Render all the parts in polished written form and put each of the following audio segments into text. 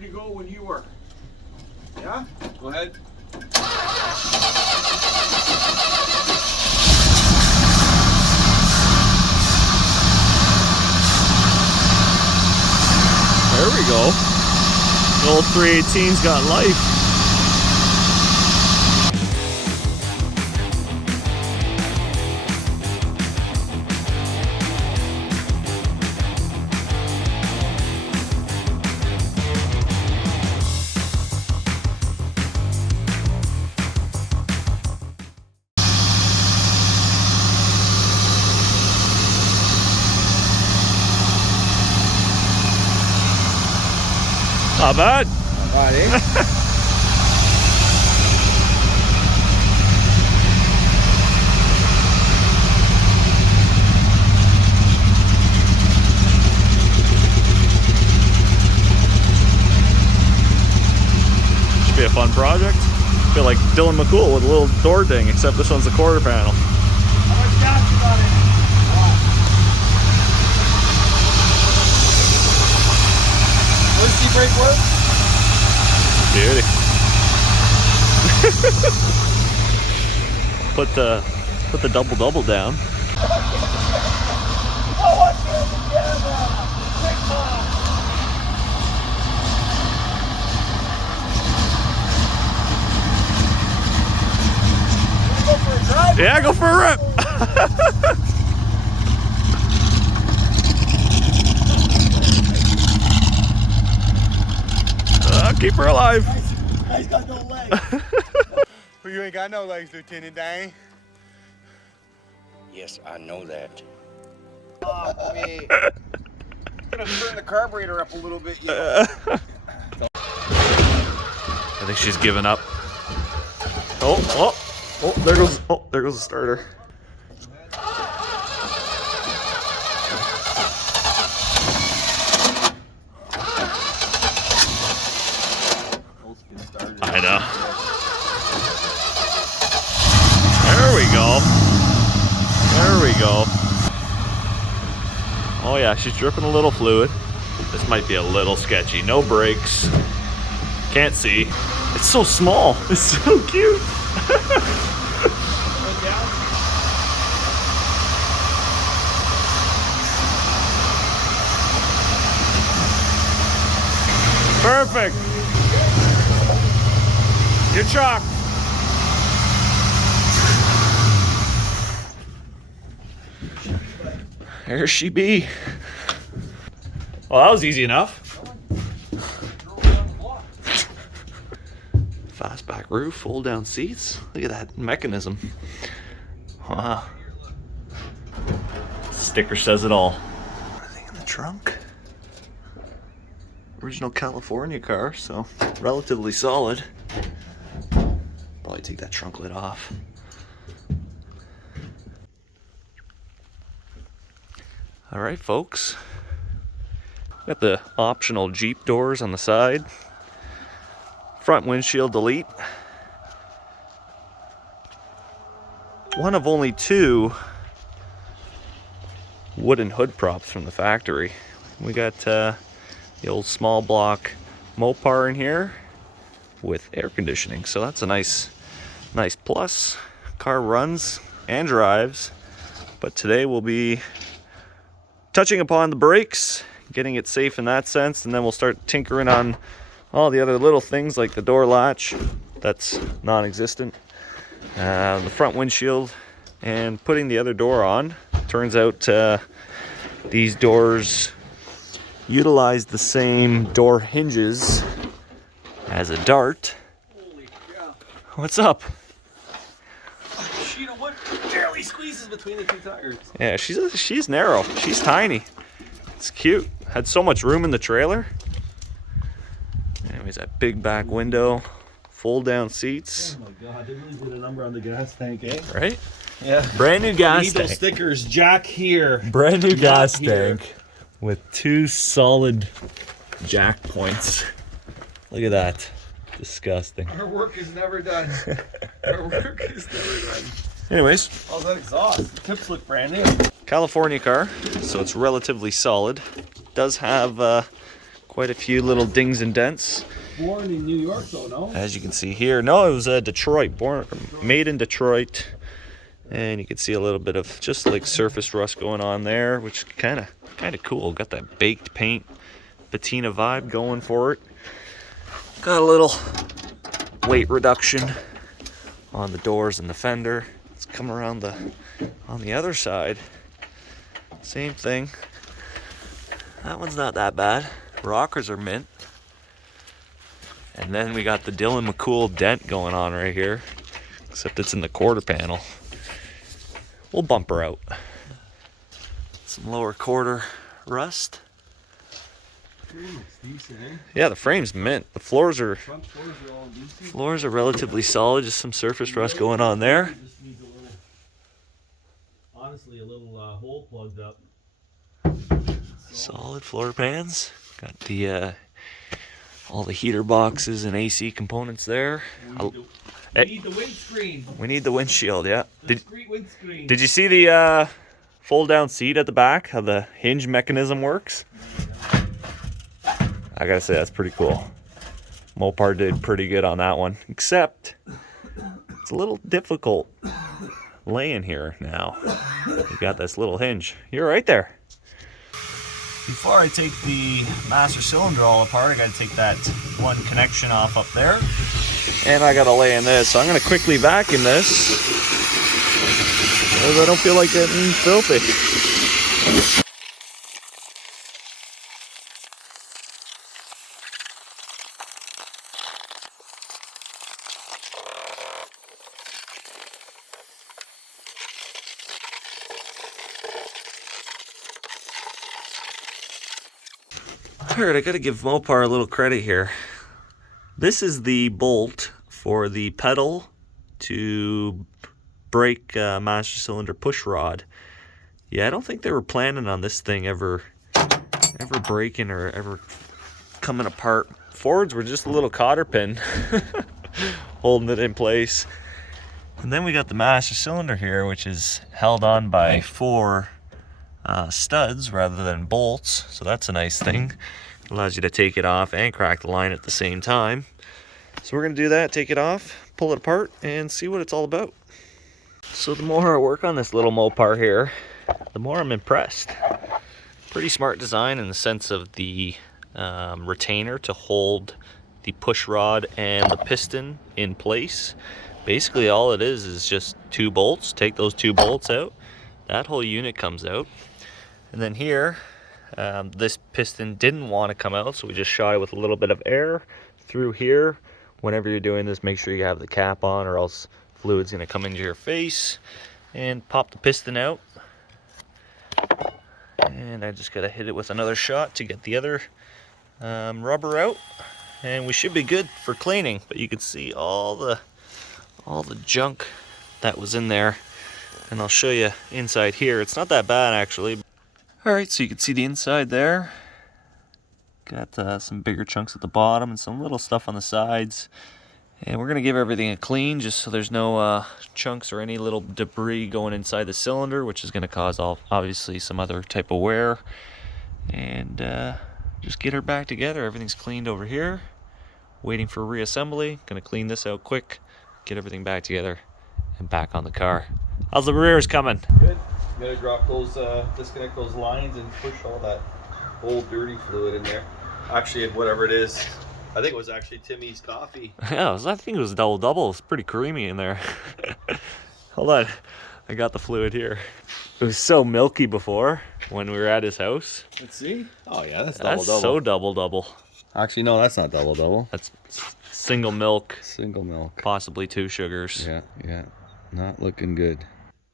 to go when you are. Yeah? Go ahead. There we go. The old 318's got life. Not bad. Not bad, eh? Should be a fun project. I feel like Dylan McCool with a little door ding, except this one's a quarter panel. How much gas you got in? What's the brake work? Beauty. put the double down. Oh, what's in the camera? TikTok. Wanna go for a drive? Yeah, go for a rip. Keep her alive. Guy's got no legs. Well, you ain't got no legs, Lieutenant Dane. Yes, I know that. Oh, me. I'm gonna turn the carburetor up a little bit. Yeah. I think she's given up. There goes the starter. I know. There we go. There we go. Oh yeah, she's dripping a little fluid. This might be a little sketchy. No brakes. Can't see. It's so small. It's so cute. Perfect. Good shot. There she be. Well, that was easy enough. Fastback roof, fold down seats. Look at that mechanism. Wow. Sticker says it all. Everything in the trunk. Original California car, so relatively solid. Probably take that trunk lid off. All right, folks. Got the optional Jeep doors on the side. Front windshield delete. One of only two wooden hood props from the factory. We got the old small block Mopar in here with air conditioning, so that's a nice plus. Car runs and drives, but today we'll be touching upon the brakes, getting it safe in that sense, and then we'll start tinkering on all the other little things like the door latch that's non-existent, the front windshield, and putting the other door on. Turns out these doors utilize the same door hinges as a Dart. Holy cow. What's up? Sheet of wood barely squeezes between the two tires. Yeah, she's narrow. She's tiny. It's cute. Had so much room in the trailer. Anyways, that big back window, fold down seats. Oh my god, they really did a number on the gas tank, eh? Right? Yeah. Brand new gas Need those tank. stickers, Jack here. Brand new gas here. tank with two solid jack points. Look at that. Disgusting. Our work is never done. Our work is never done. Anyways, How's that exhaust? The tips look brand new. California car, so it's relatively solid. Does have Quite a few little dings and dents. Born in New York, though, no? As you can see here. No, it was Detroit. Made in Detroit. And you can see a little bit of just like surface rust going on there, which is kind of cool. Got that baked paint patina vibe going for it. Got a little weight reduction on the doors and the fender. Let's come around on the other side. Same thing. That one's not that bad. Rockers are mint. And then we got the Dylan McCool dent going on right here, except it's in the quarter panel. We'll bump her out. Some lower quarter rust. Yeah, the frame's mint. The floors are relatively solid. Just some surface rust going on there. Honestly, a little hole plugged up. Solid floor pans. Got the all the heater boxes and AC components there. We need the windscreen. We need the windshield, yeah. Discreet windscreen. Did you see the fold down seat at the back? How the hinge mechanism works? I gotta say, that's pretty cool. Mopar did pretty good on that one, except it's a little difficult laying here now. You got this little hinge. You're right there. Before I take the master cylinder all apart, I gotta take that one connection off up there. And I gotta lay in this. So I'm gonna quickly vacuum this, because I don't feel like getting filthy. Alright, I gotta give Mopar a little credit here. This is the bolt for the pedal to brake master cylinder push rod. Yeah, I don't think they were planning on this thing ever breaking or ever coming apart. Forwards were just a little cotter pin holding it in place. And then we got the master cylinder here, which is held on by 4 studs rather than bolts, so that's a nice thing. It allows you to take it off and crack the line at the same time. So we're going to do that, take it off, pull it apart, and see what it's all about. So the more I work on this little Mopar here, the more I'm impressed. Pretty smart design in the sense of the retainer to hold the push rod and the piston in place. Basically all it is just 2 bolts. Take those 2 bolts out, that whole unit comes out. And then here, this piston didn't want to come out, so we just shot it with a little bit of air through here. Whenever you're doing this, make sure you have the cap on, or else fluid's going to come into your face. And pop the piston out. And I just got to hit it with another shot to get the other rubber out. And we should be good for cleaning, but you can see all the junk that was in there. And I'll show you inside here. It's not that bad actually. Alright, so you can see the inside there. Got some bigger chunks at the bottom and some little stuff on the sides. And we're going to give everything a clean just so there's no chunks or any little debris going inside the cylinder, which is going to cause obviously some other type of wear. And just get her back together. Everything's cleaned over here. Waiting for reassembly. Going to clean this out quick, get everything back together, and back on the car. How's the rears coming? Good. You gotta drop those, disconnect those lines and push all that old dirty fluid in there. Actually, whatever it is, I think it was actually Timmy's coffee. Yeah, I think it was double. It's pretty creamy in there. Hold on, I got the fluid here. It was so milky before when we were at his house. Let's see. Oh yeah, that's That's so double. Actually, no, that's not double. That's single milk. Single milk. Possibly 2 sugars. Yeah. Not looking good.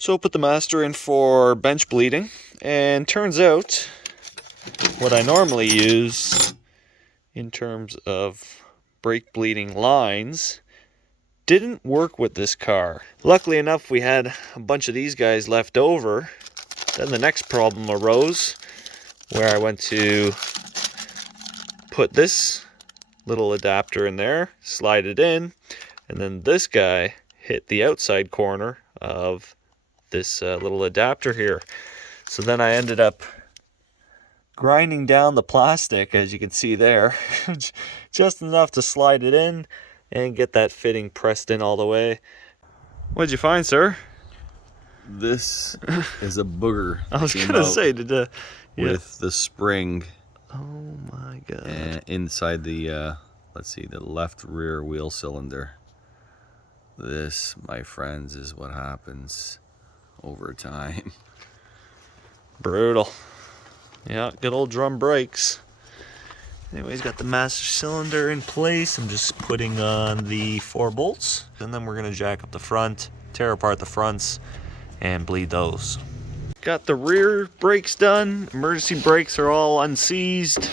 So put the master in for bench bleeding, and turns out what I normally use in terms of brake bleeding lines didn't work with this car. Luckily enough, we had a bunch of these guys left over. Then the next problem arose where I went to put this little adapter in there, slide it in, and then this guy hit the outside corner of this little adapter here. So then I ended up grinding down the plastic, as you can see there. Just enough to slide it in and get that fitting pressed in all the way. What'd you find, sir? This is a booger. I was gonna say, with the spring. Oh my god! Inside the let's see, the left rear wheel cylinder. This, my friends, is what happens over time. Brutal. Yeah, good old drum brakes. Anyways, got the master cylinder in place. I'm just putting on the 4 bolts, and then we're gonna jack up the front, tear apart the fronts, and bleed those. Got the rear brakes done. Emergency brakes are all unseized.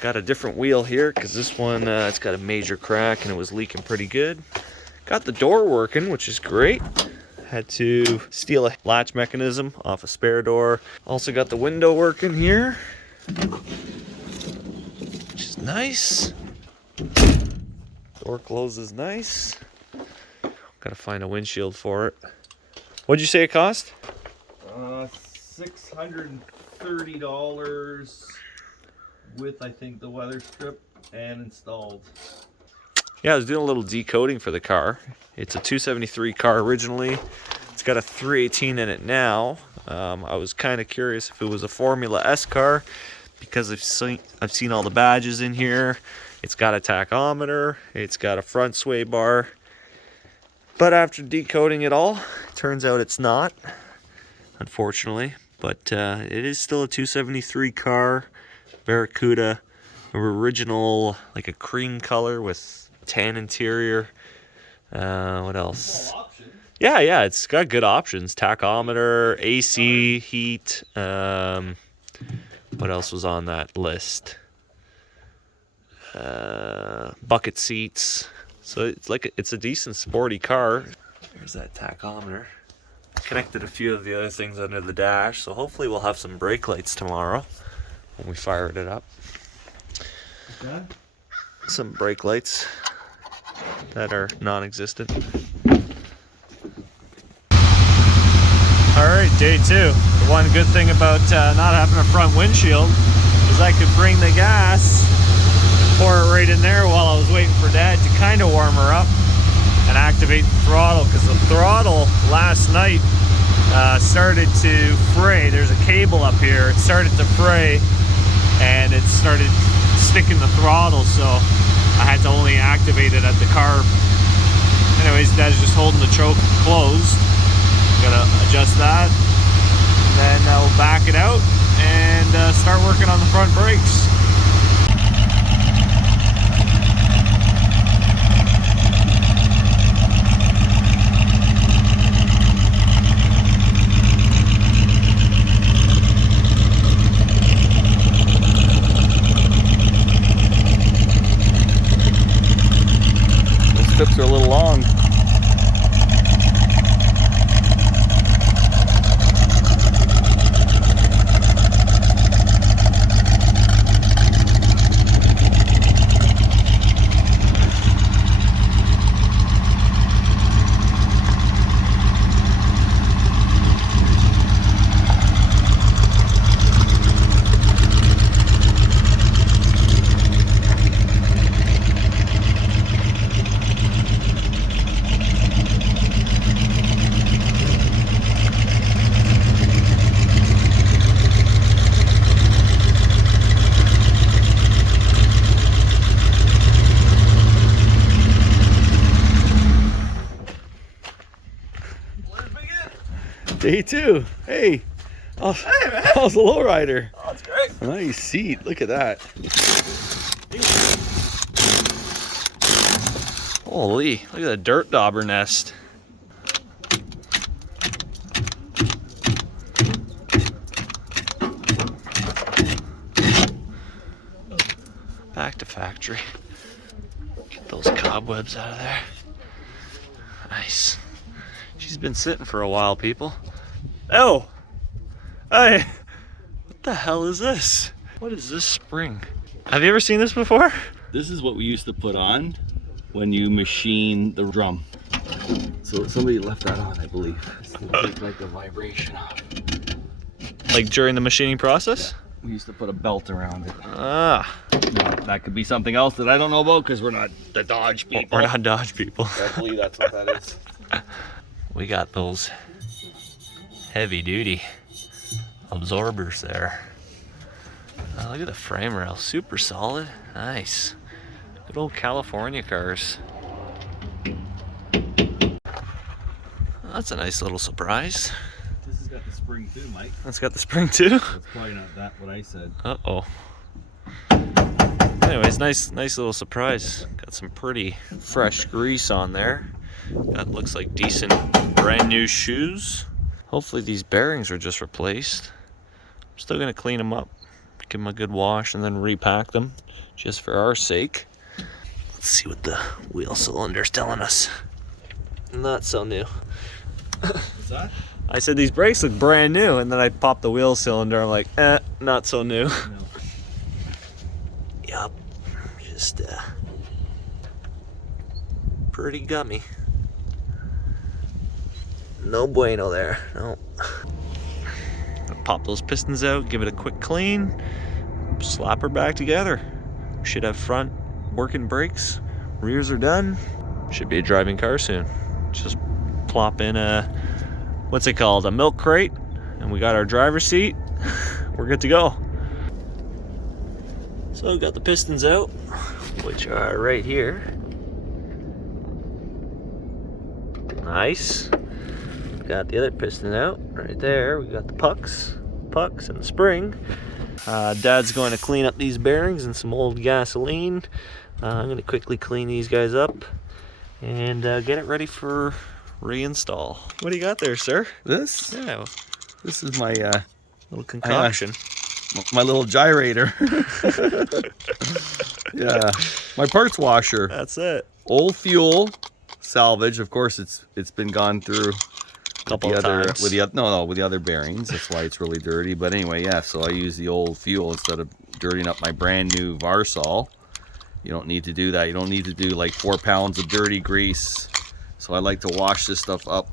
Got a different wheel here because this one, it's got a major crack and it was leaking pretty good. Got the door working, which is great. Had to steal a latch mechanism off a spare door. Also got the window working here, which is nice. Door closes nice. Gotta find a windshield for it. What'd you say it cost? $630 with, I think, the weather strip and installed. Yeah, I was doing a little decoding for the car. It's a 273 car originally. It's got a 318 in it now. I was kind of curious if it was a Formula S car because I've seen all the badges in here. It's got a tachometer. It's got a front sway bar. But after decoding it all, it turns out it's not, unfortunately. But it is still a 273 car, Barracuda, original, like a cream color with tan interior. What else? Yeah, it's got good options. Tachometer, AC, heat. What else was on that list? Bucket seats. So it's a decent sporty car. There's that tachometer. Connected a few of the other things under the dash, so hopefully we'll have some brake lights tomorrow when we fire it up. Okay. Some brake lights that are non-existent. Alright, day 2. The one good thing about not having a front windshield is I could bring the gas and pour it right in there while I was waiting for Dad to kind of warm her up and activate the throttle, because the throttle last night started to fray. There's a cable up here. It started to fray and it started sticking the throttle, so I had to only activate it at the carb. Anyways, Dad's just holding the choke closed. Gotta adjust that. Then we'll back it out and start working on the front brakes. Those strips are a little long. Day 2. Hey. Oh, hey, man. How's the lowrider? Oh, it's great. Nice seat. Look at that. Holy, look at the dirt dauber nest. Back to factory. Get those cobwebs out of there. Nice. She's been sitting for a while, people. Oh! Hey! What the hell is this? What is this spring? Have you ever seen this before? This is what we used to put on when you machine the drum. So somebody left that on, I believe. To take like the vibration off. Like during the machining process? We used to put a belt around it. Ah. Now, that could be something else that I don't know about because we're not the Dodge people. We're not Dodge people. I believe that's what that is. We got those heavy duty absorbers there. Oh, look at the frame rail, super solid. Nice. Good old California cars. That's a nice little surprise. This has got the spring too, Mike. That's got the spring too. That's probably not that what I said. Uh-oh. Anyways, nice little surprise. Got some pretty fresh grease on there. That looks like decent brand new shoes. Hopefully these bearings are just replaced. I'm still gonna clean them up, give them a good wash, and then repack them, just for our sake. Let's see what the wheel cylinder's telling us. Not so new. What's that? I said these brakes look brand new, and then I popped the wheel cylinder. I'm like, not so new. No. Yup, just pretty gummy. No bueno there. No. Pop those pistons out, give it a quick clean, slap her back together. Should have front working brakes. Rears are done. Should be a driving car soon. Just plop in a, what's it called, a milk crate, and we got our driver's seat. We're good to go. So I've got the pistons out, which are right here. Nice. Got the other piston out right there. We got the pucks and the spring. Dad's going to clean up these bearings and some old gasoline. I'm going to quickly clean these guys up and get it ready for reinstall. What do you got there, sir? This? Yeah, This is my little concoction. my little gyrator. Yeah. My parts washer. That's it. Old fuel salvage. Of course it's been gone through Couple with of the other times. with the other bearings. That's why it's really dirty. But anyway, yeah, so I use the old fuel instead of dirtying up my brand new Varsol. You don't need to do that. You don't need to do like 4 pounds of dirty grease. So I like to wash this stuff up.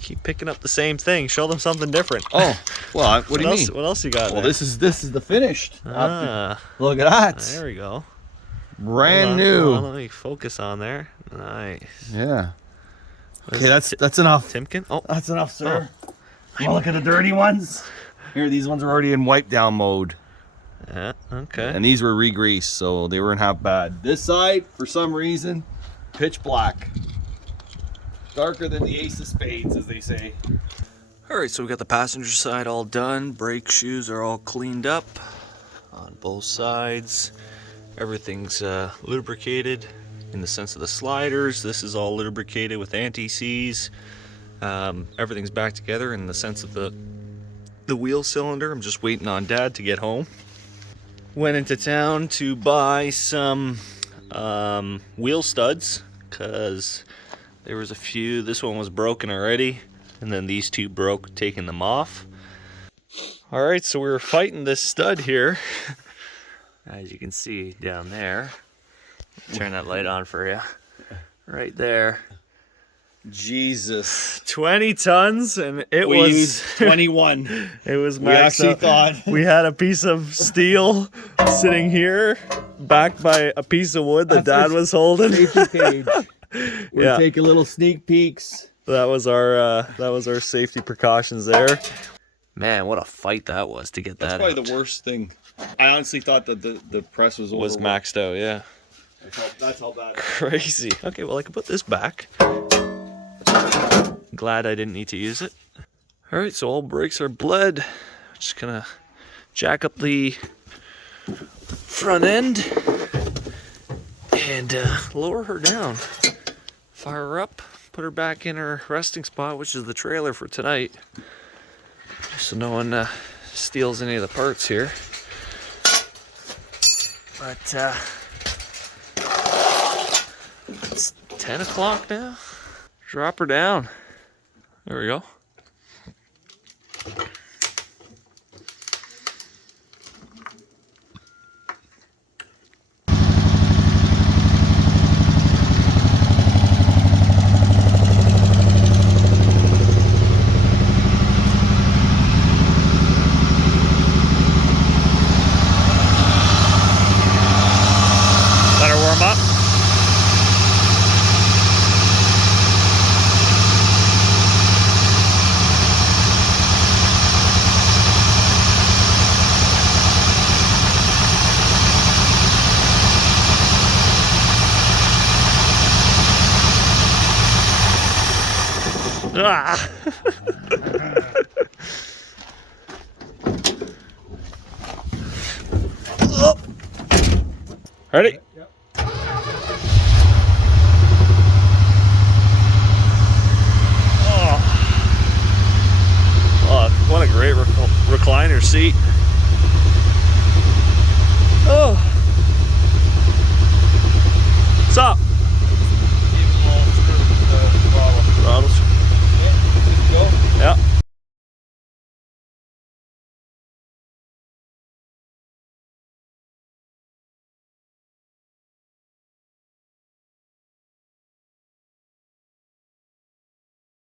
Keep picking up the same thing. Show them something different. Oh, well, what do you mean? What else you got Well, there? this is the finished. Ah, Look at that. there we go. Brand Hold on, new. let me focus on there. Nice. Yeah. What Okay, is that's enough. Timken? Oh, That's enough, sir. You want to look at the dirty ones? Here, these ones are already in wipe down mode. yeah, okay. And these were re-greased, so they weren't half bad. This side, for some reason, pitch black. Darker than the ace of spades, as they say. All right, so we got the passenger side all done. Brake shoes are all cleaned up on both sides. Everything's lubricated in the sense of the sliders. This is all lubricated with anti-seize. Everything's back together in the sense of the wheel cylinder. I'm just waiting on Dad to get home. Went into town to buy some wheel studs because there was a few. This one was broken already, and then these two broke taking them off. All right, so we were fighting this stud here. As you can see down there. Turn that light on for you. Right there. Jesus. 20 tons, and it was 21. it was We maxed actually up. thought. We had a piece of steel sitting here, backed by a piece of wood that That's Dad our was holding. Safety page. We're Yeah. taking little sneak peeks. That was our safety precautions there. Man, what a fight that was to get That's that probably out. the worst thing. I honestly thought that the press was Was overworked. maxed out, yeah. That's how bad. Crazy. Okay, well I can put this back. Glad I didn't need to use it. All right, so all brakes are bled. Just gonna jack up the front end and lower her down. Fire her up, put her back in her resting spot, which is the trailer for tonight. So no one steals any of the parts here. But it's 10 o'clock now. Drop her down. There we go. warm up. Ah. Oh. Ready? Yep. Oh, what a great recliner seat. Oh.